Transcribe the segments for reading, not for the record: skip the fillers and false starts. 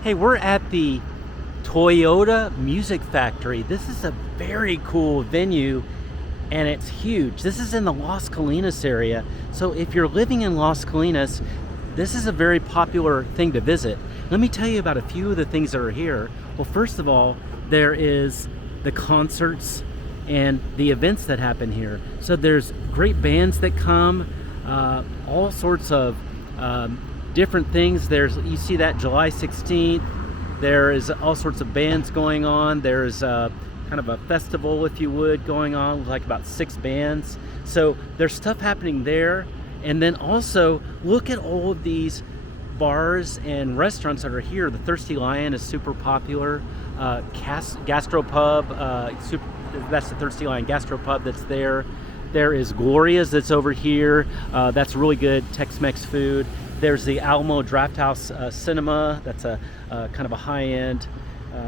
Hey, we're at the Toyota Music Factory. This is a very cool venue and it's huge. This is in the Las Colinas area. So if you're living in Las Colinas, this is a very popular thing to visit. Let me tell you about a few of the things that are here. Well, first of all, there is the concerts and the events that happen here. So there's great bands that come, all sorts of different things. You see that July 16th. There is all sorts of bands going on. There's kind of a festival, if you would, going on with like about 6 bands. So there's stuff happening there. And then also look at all of these bars and restaurants that are here. The Thirsty Lion is super popular. Gastropub, that's the Thirsty Lion Gastropub that's there. There is Gloria's that's over here. That's really good Tex-Mex food. There's the Alamo Drafthouse Cinema. That's a kind of a high-end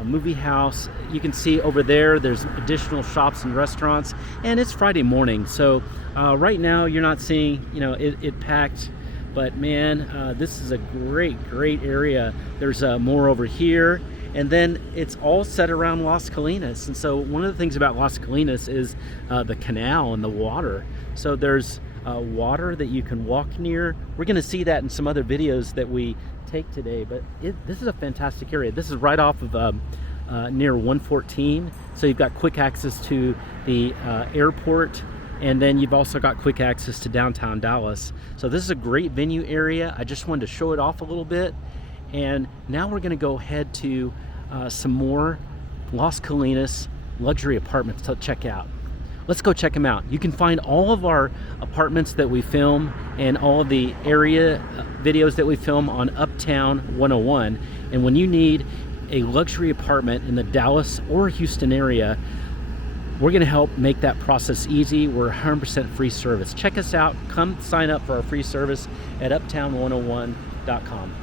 movie house. You can see over there, there's additional shops and restaurants, and it's Friday morning. So right now you're not seeing, it packed, but man, this is a great area. There's more over here, and then it's all set around Las Colinas. And so one of the things about Las Colinas is the canal and the water. So there's water that you can walk near. We're going to see that in some other videos that we take today, but this is a fantastic area. This is right off of near 114, so you've got quick access to the airport, and then you've also got quick access to downtown Dallas. So this is a great venue area. I just wanted to show it off a little bit, and now we're going to go head to some more Las Colinas luxury apartments to check out. Let's go check them out. You can find all of our apartments that we film and all of the area videos that we film on Uptown 101. And when you need a luxury apartment in the Dallas or Houston area, we're gonna help make that process easy. We're 100% free service. Check us out. Come sign up for our free service at uptown101.com.